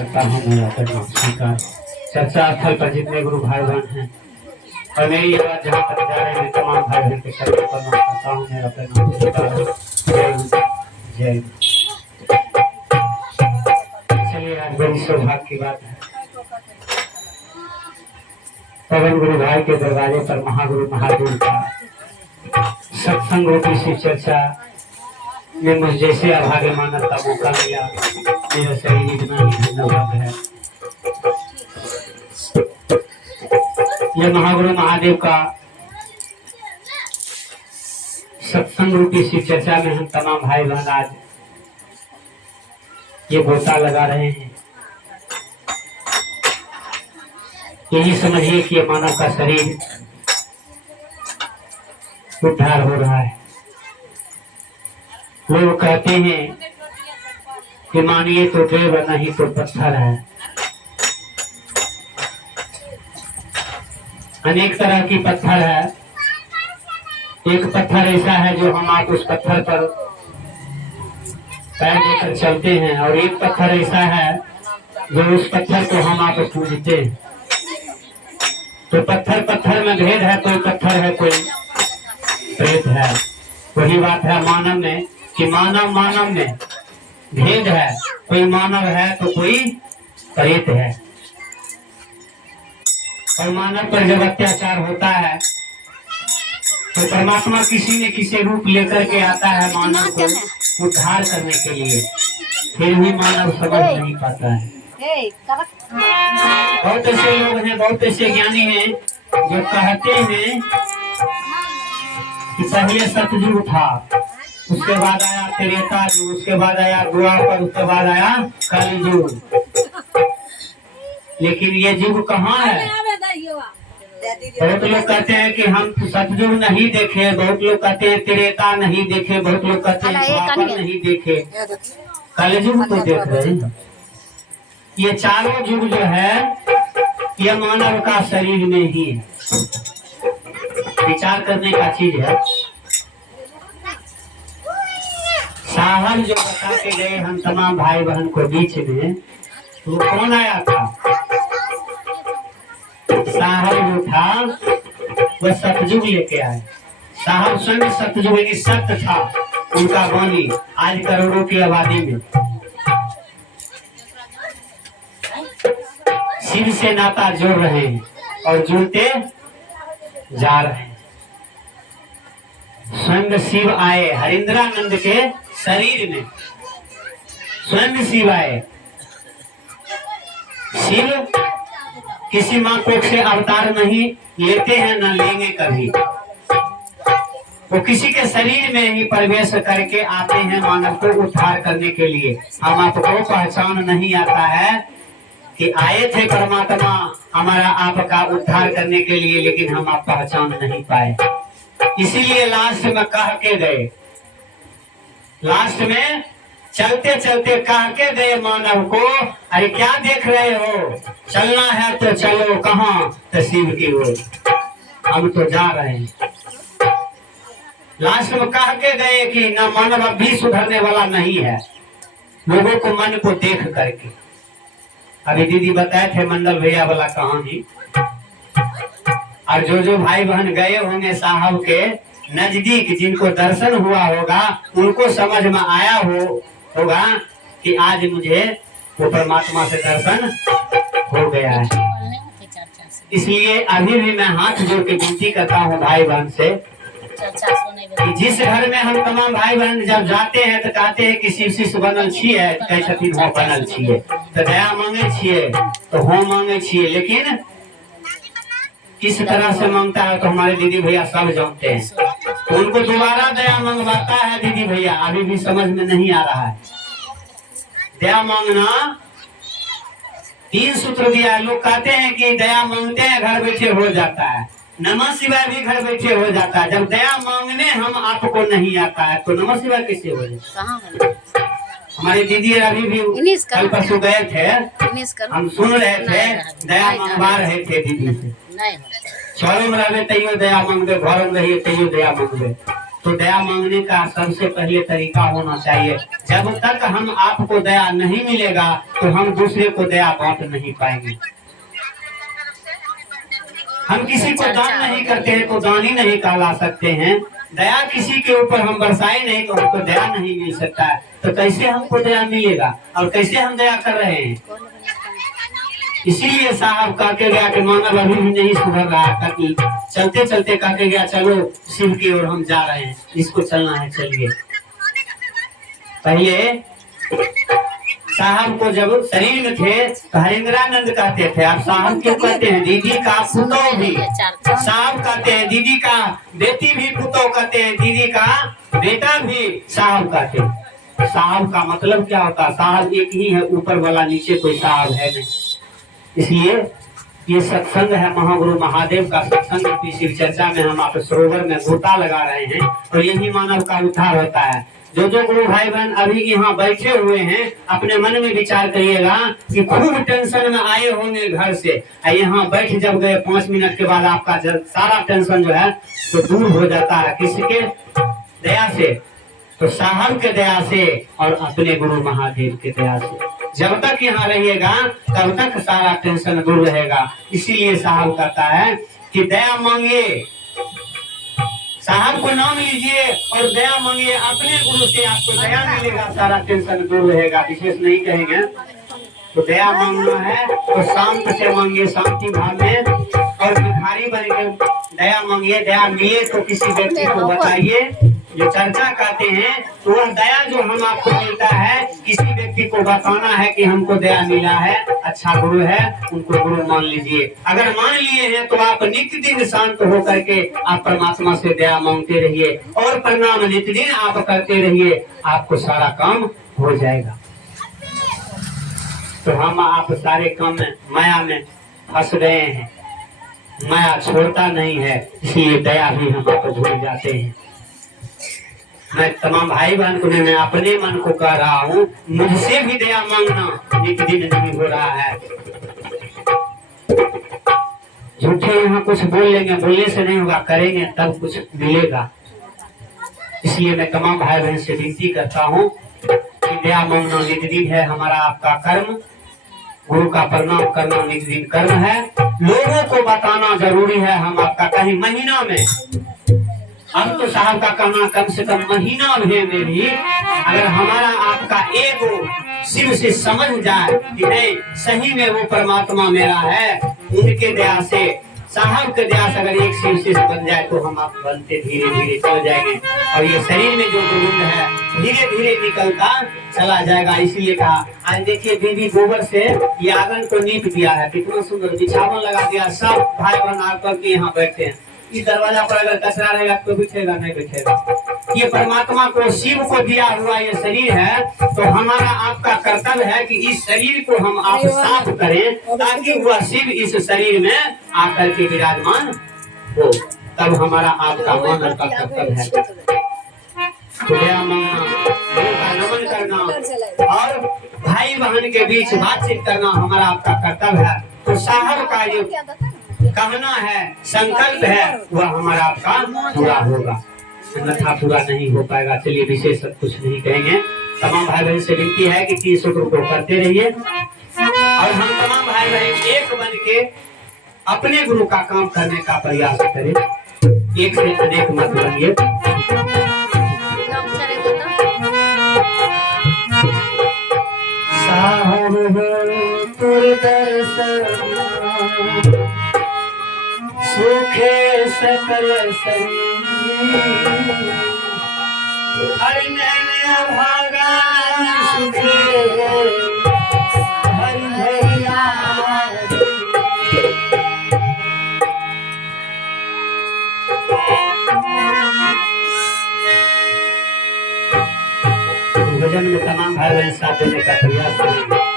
करता हूँ मेरा करना स्वीकार। चर्चा स्थल पर जितने गुरु भाई बहन हैं और मेरी आवाज जहाँ तक जा रहे हैं तमाम भाई बहन के चरण पर प्रणाम करता हूँ मेरा करना स्वीकार। जय जय। चलिए आज बड़ी सौभाग्य की बात है, पवन गुरु भाई के दरवाजे पर महागुरु महादेव का सत्संग रूपी शिव चर्चा में मुझे जैसे अभागे मानव का मौका मिला, मेरा शरीर इतना ही धन्यवाद है। यह महागुरु महादेव का सत्संग रूपी शिव चर्चा में हम तमाम भाई बहन आज ये गोता लगा रहे हैं। यही समझिए कि ये मानव का शरीर उद्धार हो रहा है। लोग कहते हैं कि मानिए तो देव नहीं तो पत्थर है। अनेक तरह की पत्थर है। एक पत्थर ऐसा है जो हम आप उस पत्थर पर पैर देकर चलते हैं, और एक पत्थर ऐसा है जो उस पत्थर को हम आप पूजते हैं। तो पत्थर पत्थर में भेद है, कोई पत्थर है कोई प्रेत है। वही बात है मानव में कि मानव मानव में भेद है, कोई मानव है तो कोई प्रेत है। और मानव पर जब अत्याचार होता है तो परमात्मा किसी न किसी रूप लेकर के आता है मानव को उद्धार करने के लिए, फिर भी मानव समझ नहीं पाता है। बहुत ऐसे लोग हैं, बहुत ऐसे ज्ञानी हैं जो कहते हैं कि पहले सतयुग था, उसके बाद आया त्रेता युग, उसके बाद आया द्वापर, उसके बाद आया कलयुग। लेकिन ये युग कहाँ है? बहुत लोग कहते हैं कि हम सतयुग नहीं देखे, बहुत लोग कहते हैं त्रेता नहीं देखे, बहुत लोग कहते हैं द्वापर नहीं देखे, कलयुग तो देख रहे हैं। ये चारों युग जो है ये मानव का शरीर में ही है। विचार करने का चीज है। साहब जो बता के गए हम तमाम भाई बहन को बीच में, वो कौन आया था? साहब जो था वह सतयुग लेके आए। साहब स्वयं सतयुग सत्य था उनका वाणी आज करोड़ों की आबादी में। शिव से नाता जोड़ रहे हैं और जुड़ते जा रहे हैं। स्वयं शिव आए हरिंद्रानंद के शरीर में, स्वयं शिव आए। शिव किसी माँ कोख से अवतार नहीं लेते हैं, न लेंगे कभी। वो किसी के शरीर में ही प्रवेश करके आते हैं मानव को उद्धार करने के लिए। हम आपको पहचान नहीं आता है कि आए थे परमात्मा हमारा आपका उद्धार करने के लिए, लेकिन हम आप पहचान नहीं पाए। इसीलिए लास्ट में कह के गए, लास्ट में चलते चलते कह के गए मानव को, अरे क्या देख रहे हो, चलना है तो चलो, कहाँ? तो शिव की ओर हम तो जा रहे हैं। लास्ट में कह के गए कि न मानव अब भी सुधरने वाला नहीं है, लोगों को मन को देख करके। अभी दीदी बताए थे मंडल भैया वाला कहानी, और जो भाई बहन गए होंगे साहब के नजदीक, जिनको दर्शन हुआ होगा, उनको समझ में आया होगा कि आज मुझे वो परमात्मा से दर्शन हो गया है। इसलिए अभी भी मैं हाथ जोड़ के विनती करता हूँ भाई बहन से कि जिस घर में हम तमाम भाई बहन जब जाते हैं तो कहते हैं कि शिव शिष्य बनल छिए, कह छथिन हो बनल छिए, तो दया मांगे छिए तो हो मांगे छिए, लेकिन किस तरह से मांगता है तो हमारे दीदी भैया सब जानते हैं। तो उनको दोबारा दया मांगवाता है दीदी भैया, अभी भी समझ में नहीं आ रहा है। दया मांगना 3 सूत्र दिया। लोग कहते हैं कि दया मांगते हैं घर बैठे हो जाता है, नमः शिवाय भी घर बैठे हो जाता है। जब दया मांगने हम आपको नहीं आता है तो नमः शिवाय कैसे हो जाए? हमारे दीदी अभी भी कल परसों गए थे, हम सुन रहे थे, दया मांगवा रहे थे दीदी से। शहरों में रहे तैयो दया मांगबे, घर में रहिए तैयो दया मांगबे। तो दया मांगने का सबसे पहले तरीका होना चाहिए। जब तक हम आपको दया नहीं मिलेगा तो हम दूसरे को दया बांट नहीं पाएंगे। हम किसी को दान नहीं करते हैं तो दान ही नहीं कहला सकते हैं। दया किसी के ऊपर हम बरसाए नहीं तो हमको दया नहीं मिल सकता है। तो कैसे हमको दया मिलेगा और कैसे हम दया कर रहे हैं? इसीलिए साहब कह के गया कि मानव अभी भी नहीं सुधर रहा था कि चलते चलते कह के गया चलो शिव की ओर हम जा रहे हैं, इसको चलना है चलिए। पहले साहब को जब शरीर में थे तो हरेंद्रानंद कहते थे। आप साहब क्यों कहते हैं? दीदी का पुतौ भी साहब कहते हैं, दीदी का बेटी भी पुतौ कहते हैं, दीदी का बेटा भी साहब कहते हैं। साहब का मतलब क्या होता है? साहब एक ही है, ऊपर वाला, नीचे कोई साहब है नहीं। इसलिए ये सत्संग है महागुरु महादेव का सत्संग की शिव चर्चा में हम आप सरोवर में गोता लगा रहे हैं और यही मानव का उद्धार होता है। जो जो गुरु भाई बहन अभी यहाँ बैठे हुए हैं अपने मन में विचार करिएगा कि खूब टेंशन में आए होंगे घर से, यहाँ बैठ जब गए 5 मिनट के बाद आपका सारा टेंशन जो है तो दूर हो जाता है। किसके दया से? तो साहब के दया से और अपने गुरु महादेव के दया से। जब तक यहाँ रहिएगा तब तक सारा टेंशन दूर रहेगा। इसीलिए साहब कहता है कि दया मांगिए, साहब को नाम लीजिए और दया मांगिए अपने गुरु से, आपको दया मिलेगा, सारा टेंशन दूर रहेगा। विशेष नहीं कहेंगे। तो दया मांगना है तो शांत से मांगिए, शांति भाव में, और भिखारी बन के दया मांगिए। दया मिले तो किसी व्यक्ति को बताइए। जो चर्चा कहते हैं तो वह दया जो हम आपको मिलता है किसी व्यक्ति को बताना है कि हमको दया मिला है, अच्छा गुरु है, उनको गुरु मान लीजिए। अगर मान लिए हैं तो आप नित्य दिन शांत होकर के आप परमात्मा से दया मांगते रहिए और प्रणाम नित्य दिन आप करते रहिए, आपको सारा काम हो जाएगा। तो हम आप सारे काम में माया में फंस गए हैं, माया छोड़ता नहीं है, इसलिए दया भी हम आपको भूल जाते हैं। मैं तमाम भाई बहन को मैं अपने मन को कह रहा हूँ, मुझसे भी दया मांगना एक दिन नहीं हो रहा है। झूठे यहाँ कुछ बोल लेंगे, बोलने से नहीं होगा, करेंगे तब कुछ मिलेगा। इसलिए मैं तमाम भाई बहन से विनती करता हूँ कि दया मांगना नित्य दिन है हमारा आपका कर्म। गुरु का प्रणाम करना नित्य दिन कर्म है। लोगों को बताना जरूरी है। हम आपका कहीं महीना में, हम तो साहब का कहना कम से कम महीना में भी अगर हमारा आपका एगो शिव से समझ जाए कि नहीं सही में वो परमात्मा मेरा है, उनके दया से, साहब के दया से अगर एक शिव से बन जाए तो हम आप बनते धीरे धीरे चल जाएंगे और ये शरीर में जो गुण है धीरे धीरे निकलता चला जाएगा। इसीलिए कहा आज देखिए दीदी गोबर से ये आंगन को नीप दिया है, कितना सुंदर बिछावन लगा दिया। सब भाई बहन आकर के यहाँ बैठते हैं। इस दरवाजा पर अगर कचरा रहेगा तो बिठेगा नहीं बिठेगा। ये परमात्मा को शिव को दिया हुआ ये शरीर है, तो हमारा आपका कर्तव्य है कि इस शरीर को हम आप साफ करें ताकि वह शिव इस शरीर में आकर के विराजमान हो। तब हमारा आपका मानव का कर्तव्य है। दया मांगना, गुरु का नमन करना और भाई बहन के बीच बातचीत करना हमारा आपका कर्तव्य है। तो साहब का जो कहना है, संकल्प है, वह हमारा आपका पूरा होगा, अन्यथा पूरा नहीं हो पाएगा। चलिए विशेष कुछ नहीं कहेंगे। तमाम भाई बहन से विनती है कि 30 शुक्र को करते रहिए और हम तमाम भाई बहन एक बन के अपने गुरु का काम करने का प्रयास करें। एक से अनेक मत बनिए। साहब सुखे सकल हरि नैन भागा सुखे हरि भैया। भजन में तमाम भाई बहन साथ देने का प्रयास करेंगे।